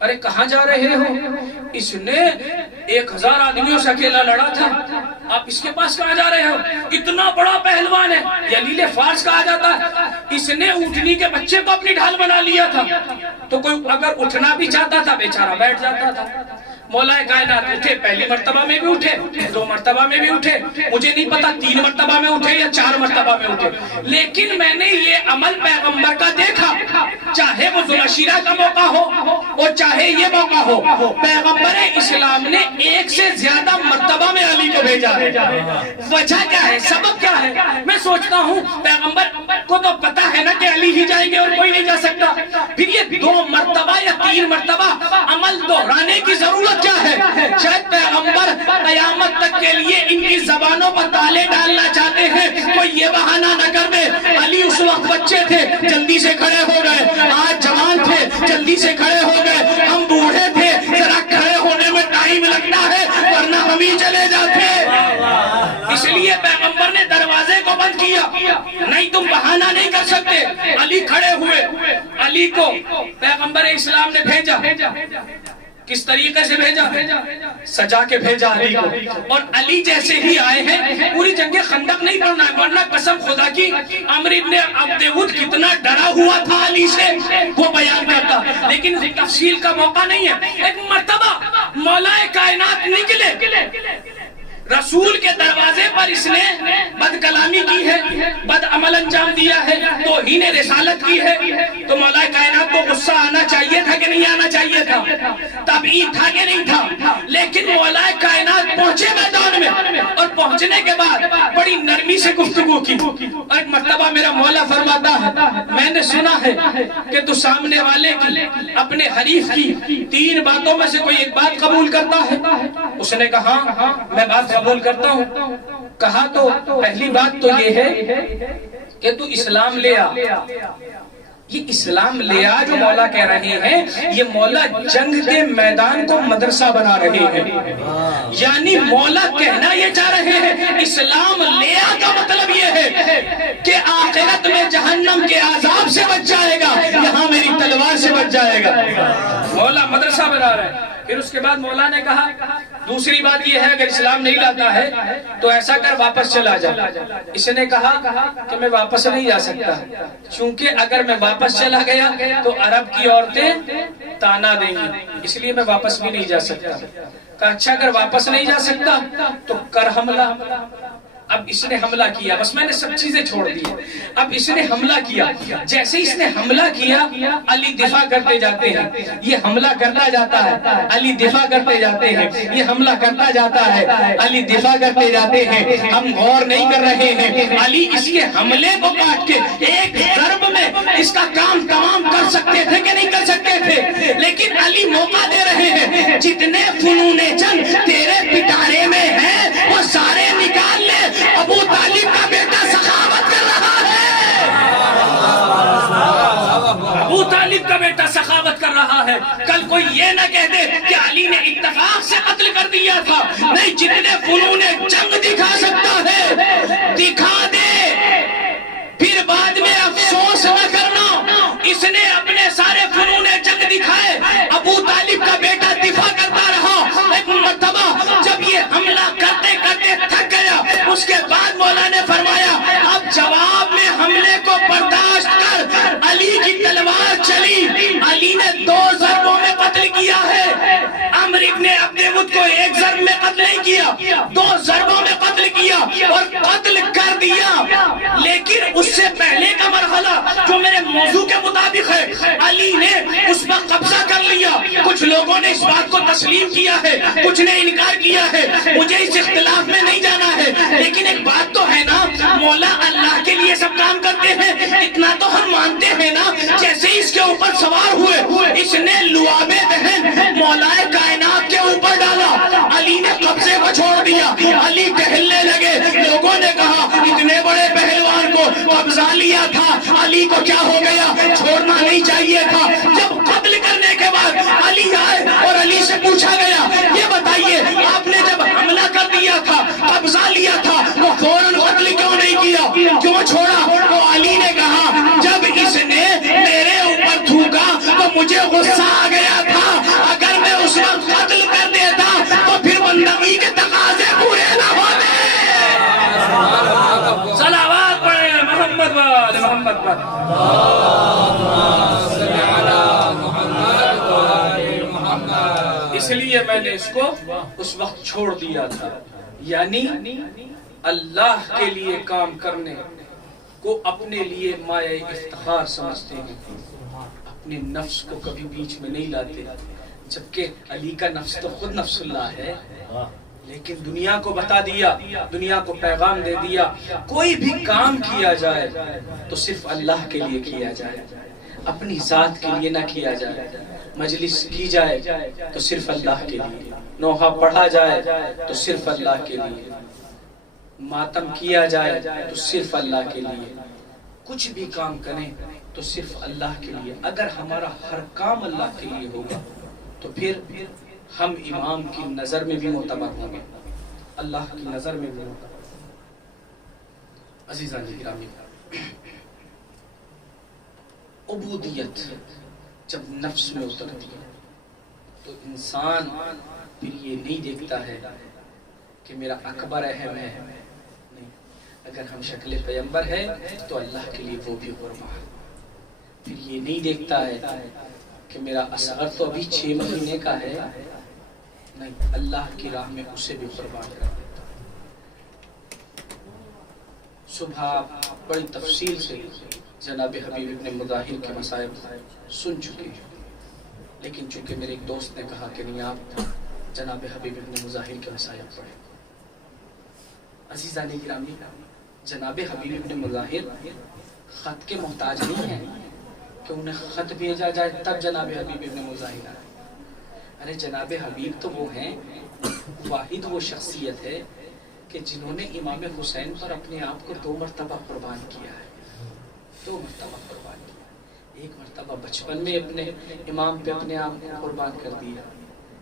ارے کہاں جا رہے ہو، اس نے 1000 آدمیوں سے اکیلا لڑا تھا، آپ اس کے پاس کہاں جا رہے ہو، اتنا بڑا پہلوان ہے، یلیل فارس کہا جاتا ہے، اس نے اونٹنی کے بچے کو اپنی ڈھال بنا لیا تھا۔ تو کوئی اگر اٹھنا بھی چاہتا تھا بیچارہ بیٹھ جاتا تھا۔ مولا کائنات اٹھے، پہلی مرتبہ میں بھی اٹھے، 2 مرتبہ میں بھی اٹھے، مجھے نہیں پتا 3 مرتبہ میں اٹھے یا 4 مرتبہ میں اٹھے، لیکن میں نے یہ عمل پیغمبر کا دیکھا، چاہے وہ ذوالعشیرہ کا موقع ہو اور چاہے یہ موقع ہو، پیغمبر اسلام نے 1 سے زیادہ مرتبہ میں علی کو بھیجا ہے۔ وجہ کیا ہے، سبب کیا ہے؟ میں سوچتا ہوں پیغمبر کو تو پتا ہے نا کہ علی ہی جائیں گے اور کوئی نہیں جا سکتا، پھر یہ 2 مرتبہ یا 3 مرتبہ عمل دہرانے کی ضرورت کیا ہے؟ شاید پیغمبر قیامت تک کے لیے ان کی زبانوں پر تالے ڈالنا چاہتے ہیں، کوئی یہ بہانہ نہ کر دے علی اس وقت بچے تھے جلدی سے کھڑے ہو گئے، آج جوان تھے جلدی سے کھڑے ہو گئے، ہم بوڑھے تھے ذرا کھڑے ہونے میں ٹائم لگتا ہے ورنہ ہم ہی چلے جاتے۔ اس لیے پیغمبر نے دروازے کو بند کیا، نہیں تم بہانہ نہیں کر سکتے، علی کھڑے ہوئے، علی کو پیغمبر اسلام نے بھیجا، کس طریقے سے بھیجا؟ سجا کے بھیجا علی کو، اور علی جیسے ہی آئے ہیں پوری جنگ خندق نہیں پڑھنا ہے، ورنہ قسم خدا کی عمرو ابن عبد ود کتنا ڈرا ہوا تھا علی سے وہ بیان کرتا، لیکن تفصیل کا موقع نہیں ہے۔ ایک مرتبہ مولا کائنات نکلے، رسول کے دروازے پر اس نے بد کلامی کی ہے، بد عمل انجام دیا ہے، توہین رسالت کی ہے، تو مولا کائنات کو غصہ آنا چاہیے تھا کہ نہیں آنا چاہیے تھا، تبعید تھا کہ نہیں تھا، لیکن مولا کائنات پہنچے میدان میں، اور پہنچنے کے بعد بڑی نرمی سے گفتگو کی، اور ایک مرتبہ میرا مولا فرماتا ہے میں نے سنا ہے کہ تو سامنے والے کی اپنے حریف کی 3 باتوں میں سے کوئی ایک بات قبول کرتا ہے، اس نے کہا میں بات قبول کرتا ہوں، کہا تو پہلی بات تو یہ ہے کہ تو اسلام لے آ۔ یہ اسلام لے آ جو مولا کہہ رہے ہیں، یہ مولا جنگ کے میدان کو مدرسہ بنا رہے ہیں، یعنی مولا کہنا یہ چاہ رہے ہیں اسلام لے آ کا مطلب یہ ہے کہ آخرت میں جہنم کے عذاب سے بچ جائے گا، یہاں میری تلوار سے بچ جائے گا، مولا مدرسہ بنا رہے ہیں۔ پھر اس کے بعد مولا نے کہا دوسری بات یہ ہے اگر اسلام نہیں لاتا ہے تو ایسا کر واپس چلا جا۔ اس نے کہا کہ میں واپس نہیں جا سکتا، چونکہ اگر میں واپس چلا گیا تو عرب کی عورتیں تانا دیں گی، اس لیے میں واپس بھی نہیں جا سکتا۔ کہا اچھا اگر واپس نہیں جا سکتا تو کر حملہ۔ اب اس نے حملہ کیا، بس میں نے سب چیزیں چھوڑ دی، اب اس نے حملہ کیا، جیسے اس نے حملہ کیا علی دفاع کرتے جاتے ہیں، یہ حملہ کرتا جاتا ہے، علی دفاع کرتے جاتے ہیں، یہ حملہ کرتا جاتا ہے، علی دفاع کرتے جاتے ہیں، ہم غور نہیں کر رہے ہیں، علی اس کے حملے کو کاٹ کے ایک ضرب میں اس کا کام تمام کر سکتے تھے کہ نہیں کر سکتے تھے، لیکن علی موقع دے رہے ہیں جتنے فنون جنگ تیرے پٹارے میں ہیں وہ سارے نکال لے، ابو طالب کا بیٹا سخاوت کر رہا ہے، ابو طالب کا بیٹا سخاوت کر رہا ہے، کل کوئی یہ نہ کہہ دے کہ علی نے اتفاق سے قتل کر دیا تھا، نہیں جتنے فنون جنگ دکھا سکتا ہے دکھا دے، پھر بعد میں افسوس نہ کرنا، اس نے اپنے سارے فنون جنگ دکھائے، ابو طالب کا بیٹا دفاع کرتا رہا، ایک مرتبہ جب یہ حملہ کرتے کرتے تھک گیا، اس کے بعد مولا نے فرمایا اب جواب میں حملے کو برداشت کر، علی کی تلوار چلی، علی نے 2 ضربوں میں قتل کیا ہے، عمرو ابن عبد ود کو 1 ضرب میں قتل نہیں کیا، 2 ضربوں میں قتل کیا اور قتل کر دیا، لیکن اس سے پہلے کا مرحلہ جو میرے موضوع کے مطابق ہے، علی نے اس پر قبضہ کر لیا، کچھ لوگوں نے اس بات کو تسلیم کیا ہے، کچھ نے انکار کیا ہے، مجھے اس اختلاف میں نہیں جانا ہے، لیکن ایک بات تو ہے نا مولا اللہ کے لیے سب کام کرتے ہیں، اتنا تو ہم مانتے ہیں نا، جیسے اس کے اوپر سوار ہوئے اس نے لعاب دہن مولا کائنات کے اوپر ڈالا، علی نے قبضہ علی ٹہلنے لگے. لوگوں نے کہا اتنے بڑے پہلوان کو قبضہ لیا تھا, علی کو کیا ہو گیا, چھوڑنا نہیں چاہیے تھا. جب قتل کرنے کے بعد علی آئے اور علی سے پوچھا گیا یہ بتائیے آپ نے جب حملہ کر دیا تھا, قبضہ لیا تھا, تو فوراً قتل کیوں نہیں کیا, کیوں چھوڑا؟ تو علی نے کہا جب اس نے میرے اوپر تھوکا تو مجھے غصہ آ گیا تھا, اگر میں اس وقت قتل کر دیتا تو پھر بندگی کے تقاضے پورے نہ ہوتے. صلوات پڑھیں محمد وآل محمد پر. اس لیے میں نے اس کو اس وقت چھوڑ دیا تھا. یعنی اللہ کے لیے کام کرنے کو اپنے لیے مایہ افتخار سمجھتے ہیں, اپنے نفس کو کبھی بیچ میں نہیں لاتے. جبکہ علی کا نفس تو خود نفس اللہ ہے, لیکن دنیا کو بتا دیا, دنیا کو پیغام دے دیا کوئی بھی کام کیا جائے تو صرف اللہ کے لیے کیا جائے, اپنی ذات کے لیے نہ کیا جائے. مجلس کی جائے تو صرف اللہ کے لیے, نوحہ پڑھا جائے تو صرف اللہ کے لیے, ماتم کیا جائے تو صرف اللہ کے لیے, کچھ بھی کام کریں تو صرف اللہ کے لیے. اگر ہمارا ہر کام اللہ کے لیے ہوگا تو پھر ہم امام کی نظر میں بھی معتبر ہوں گے, اللہ کی نظر میں بھی معتبر. عزیزان گرامی, عبودیت جب نفس میں اترتی ہے تو انسان پھر یہ نہیں دیکھتا ہے کہ میرا اکبر اہم ہے, نہیں. اگر ہم شکل پیغمبر ہے تو اللہ کے لیے وہ بھی قربان. پھر یہ نہیں دیکھتا ہے کہ میرا اصغر تو ابھی 6 مہینے کا ہے, نہیں, اللہ کی راہ میں اسے بھی قربان کر دیتا. صبح بڑی تفصیل سے جناب حبیب ابن مظاہر کے مسائل سن چکے ہیں, لیکن چونکہ میرے ایک دوست نے کہا کہ نہیں آپ جناب حبیب ابن مظاہر کے مسائل پڑھیں. عزیزان گرامی, جناب حبیب ابن مظاہر خط کے محتاج نہیں ہیں کہ انہیں خط بھیجا جائے تب جناب حبیب ابن مظاہر آئے. ارے جناب حبیب تو وہ ہیں, واحد وہ شخصیت ہے کہ جنہوں نے امام حسین پر اپنے آپ کو 2 مرتبہ قربان کیا ہے, 2 مرتبہ قربان کیا. ایک مرتبہ بچپن میں اپنے امام پہ اپنے آپ کو قربان کر دیا,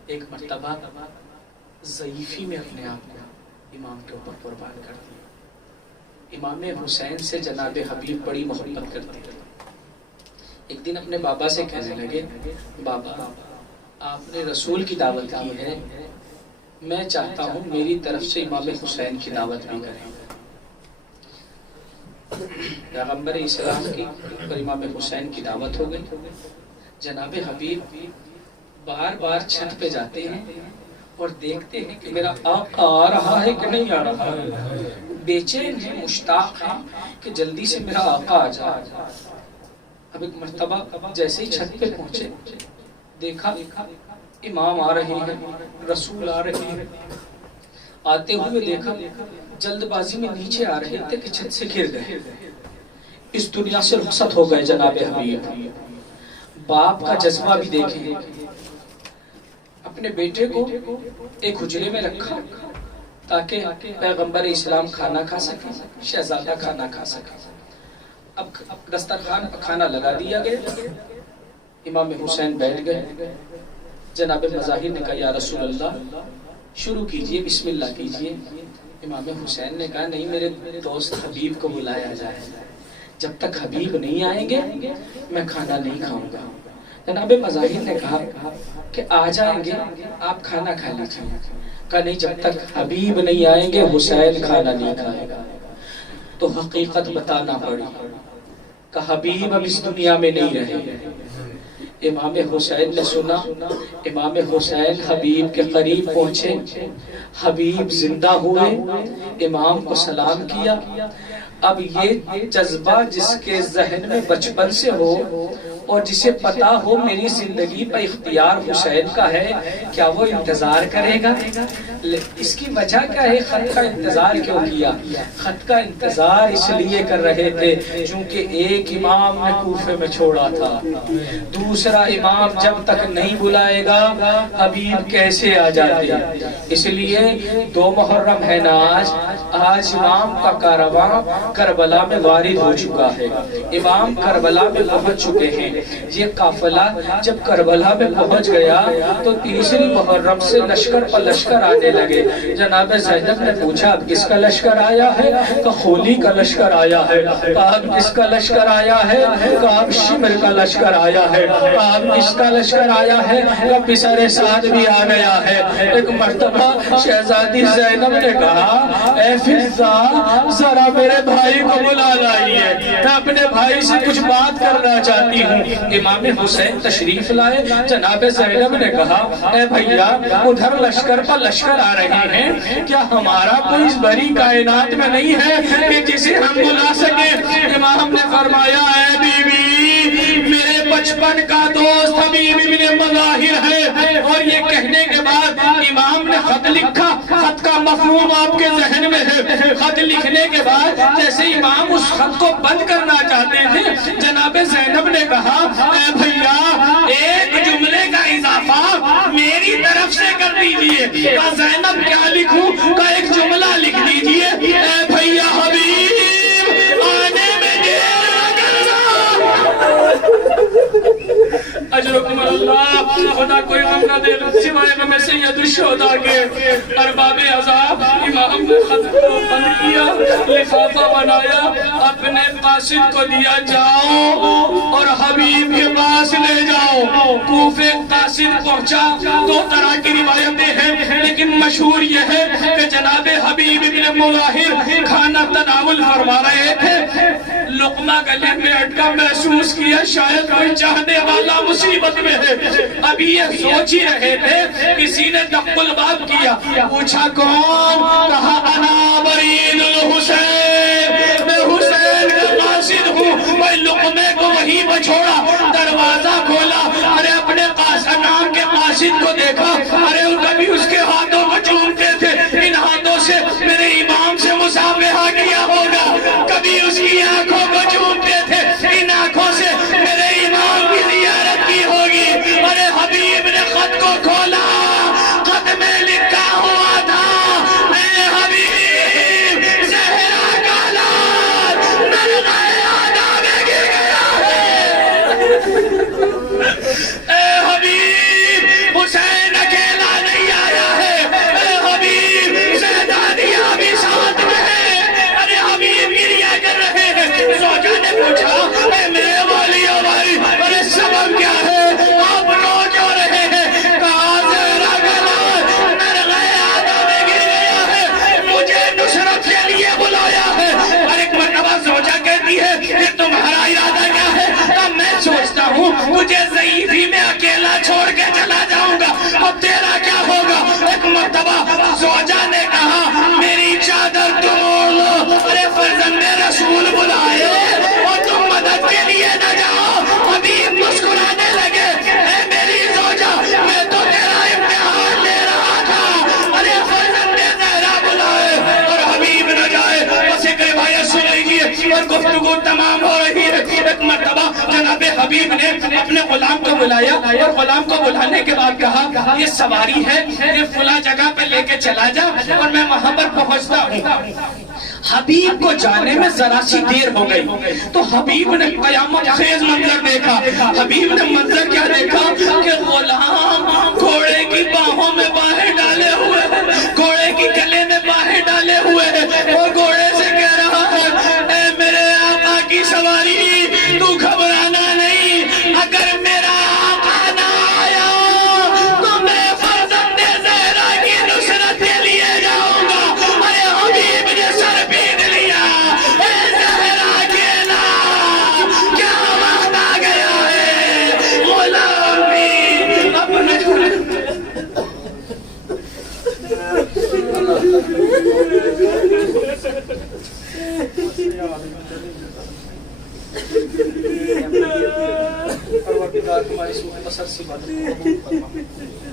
ایک مرتبہ ضعیفی میں اپنے آپ کو امام کے اوپر قربان کر دیا. امام حسین سے جناب حبیب بڑی محبت کرتے تھے. ایک دن اپنے بابا سے کہنے لگے بابا آپ نے رسول کی دعوت کی ہے, میں چاہتا ہوں میری طرف سے امام حسین کی دعوت بھی کریں. پیغمبر اسلام کی اور امام حسین کی دعوت ہو گئی. جناب حبیب بار بار چھت پہ جاتے ہیں اور دیکھتے ہیں کہ میرا آقا آ رہا ہے کہ نہیں آ رہا ہے, بے-چین ہیں, مشتاق ہیں کہ جلدی سے میرا آقا آ جائے. اب ایک مرتبہ جیسے ہی چھت پہ پہنچے دیکھا امام آ رہے ہیں, رسول آ رہے ہیں. آتے ہوئے دیکھا جلد بازی میں نیچے آ رہے تھے کہ چھت سے گر گئے, اس دنیا سے رخصت ہو گئے. جناب حبیب باپ کا جذبہ بھی دیکھیں, اپنے بیٹے کو ایک حجرے میں رکھا تاکہ پیغمبر اسلام کھانا کھا سکے, شہزادہ کھانا کھا سکے. اب دسترخوان پر کھانا لگا دیا گیا, امام حسین بیٹھ گئے. جناب مظاہر نے کہا یا رسول اللہ شروع کیجئے, بسم اللہ کیجئے. امام حسین نے کہا نہیں, میرے دوست حبیب کو بلایا جائے, جب تک حبیب نہیں آئیں گے میں کھانا نہیں کھاؤں گا. جناب مظاہر نے کہا کہ آ جائیں گے آپ کھانا کھا لیجیے. کہا نہیں, جب تک حبیب نہیں آئیں گے حسین کھانا نہیں کھائے گا. تو حقیقت بتانا پڑی کہ حبیب اب اس دنیا میں نہیں رہے. امام حسین نے سنا, امام حسین حبیب کے قریب پہنچے, حبیب زندہ ہوئے, امام کو سلام کیا. اب یہ جذبہ جس کے ذہن میں بچپن سے ہو اور جسے پتا ہو میری زندگی پر اختیار حسین کا ہے، کیا وہ انتظار کرے گا؟ اس کی وجہ کیا ہے؟ خط کا انتظار کیوں کیا؟ خط کا انتظار اس لیے کر رہے تھے چونکہ ایک امام نے کوفے میں چھوڑا تھا، دوسرا امام جب تک نہیں بلائے گا حبیب کیسے آ جاتے؟ اس لیے 2 محرم ہے نا آج امام کا کارواں کربلا میں وارد ہو چکا ہے، امام کربلا میں پہنچ چکے ہیں۔ یہ قافلہ جب کربلا میں پہنچ گیا تو تیسری محرم سے لشکر پر لشکر آنے لگے۔ جناب زینب نے پوچھا اب کس کا لشکر آیا ہے؟ کہ خولی کا لشکر آیا ہے۔ کہا اب کس کا لشکر آیا ہے؟ کہا اب شمر کا لشکر آیا ہے۔ کہا اب کس کا لشکر آیا ہے؟ کہ پسر سعد بھی آ گیا ہے۔ ایک مرتبہ شہزادی زینب نے کہا اے فضہ ذرا میرے بھائی کو بلا لائیے، میں اپنے بھائی سے کچھ بات کرنا چاہتی ہوں۔ امام حسین تشریف لائے، جناب زینب نے کہا اے بھیا ادھر لشکر پر لشکر آ رہے ہیں، کیا ہمارا کوئی اس بڑی کائنات میں نہیں ہے کہ جسے ہم بلا سکیں؟ امام نے فرمایا اے بی بی میرے بچپن کا دوست حبیب ابن مظاہر ہے۔ اور یہ کہنے کے بعد امام نے خط لکھا، خط کا مفہوم آپ کے ذہن میں ہے۔ خط لکھنے کے بعد جیسے امام اس خط کو بند کرنا چاہتے تھے، جناب زینب نے کہا اے بھیا ایک جملے کا اضافہ میری طرف سے کر دیجئے۔ کہا زینب کیا لکھوں؟ کہا ایک جملہ لکھ دیجئے اے بھیا حبیب آنے میں دیر نہ کرنا۔ اجرکم اللہ، خدا کوئی غم نہ دے سوائے غم سید الشہداء کے۔ ارباب عذاب امام نے خط کو بند کیا، لفافہ بنایا، اپنے قاصد کو دیا جاؤ اور حبیب کے پاس لے جاؤ۔ کوفے قاصد پہنچا، 2 طرح کی روایتیں ہیں لیکن مشہور یہ ہے کہ جناب حبیب ابن مظاہر کھانا تناول فرما رہے تھے، لقمہ گلے میں اٹکا، محسوس کیا شاید کوئی چاہنے والا مصیبت میں ہے۔ ابھی یہ سوچ ہی رہے تھے کسی نے دق الباب کیا، پوچھا کون؟ کہا انا برید الحسین، میں حسین کا قاصد ہوں۔ میں لقمے کو وہیں پہ چھوڑا، دروازہ کھولا، ارے اپنے نام کے قاصد کو دیکھا، ارے کبھی اس کے ہاتھوں کو چومتے تھے، ان ہاتھوں سے میرے امام سے مصافحہ کیا ہوگا، کبھی اس کی آنکھوں کو چومتے تھے، ان آنکھوں سے میرے امام کی زیارت کی ہوگی۔ ارے حبیب نے خط کو کھولا، خط میں لکھا ہوا تھا اے حبیب زہرا کا لال نرغہ آدھا میں گر گیا ہے۔ اے حبیب حسین اکیلا نہیں آیا ہے، اے حبیب زیدانیہ بھی ساتھ میں ہے۔ ارے حبیب گریہ کر رہے ہیں۔ زوجہ نے پوچھا اے میرے والیو بھائی ارے سبب کیا ہے؟ آپ رو جو رہے ہیں؟ کہا زہرا کا لال نرغہ آدھا میں گر گیا ہے، مجھے نصرت کے لیے بلایا ہے۔ اور ایک مرتبہ زوجہ کہتی ہے کہ تمہارا ارادہ کیا ہے؟ تو میں سوچتا ہوں مجھے ضعیفی میں اکیلا چھوڑ کے چلا جاؤں گا، اب تیرا کیا ہوگا؟ ایک مرتبہ زوجہ نے کہا میری چادر تم اوڑھ لو، ارے فرزند رسول بلائے اور تم مدد کے لیے نہ جاؤ۔ حبیب مسکرانے لگے اے میری زوجہ میں تو تیرا امتحان لے رہا تھا، ارے فرزند زہرا بلائے اور حبیب نہ جائے۔ بس ایک روایت سن لیجیے اور گفتگو تمام ہو رہی ہے۔ ایک مرتبہ جناب حبیب نے اپنے غلام کو بلایا اور غلام کو بلانے کے بعد کہا یہ سواری ہے، یہ فلاں جگہ پہ لے کے چلا جا اور میں وہاں پر پہنچتا ہوں۔ حبیب کو جانے میں ذرا سی دیر ہو گئی تو حبیب نے قیامت خیز منظر دیکھا۔ حبیب نے منظر کیا دیکھا کہ غلام گھوڑے کی باہوں میں باہیں ڈالے ہوئے ہیں، گھوڑے کی گلے میں باہیں ڈالے ہوئے ہیں اور گھوڑے سے کہہ رہا ہے اے میرے آقا کی سواری تو گھبرانا نہیں، اگر میرا آقا نہ آیا تو میں فرزند زہرا کی نصرت کے لیے جاؤں گا۔ ارے حبیب نے سر پیٹ لیا، اے زہرا کے نام کیا وقت آ گیا ہے، غلام بھی اپنے پاک ہماری سوء بصر سی باتوں کو قبول فرما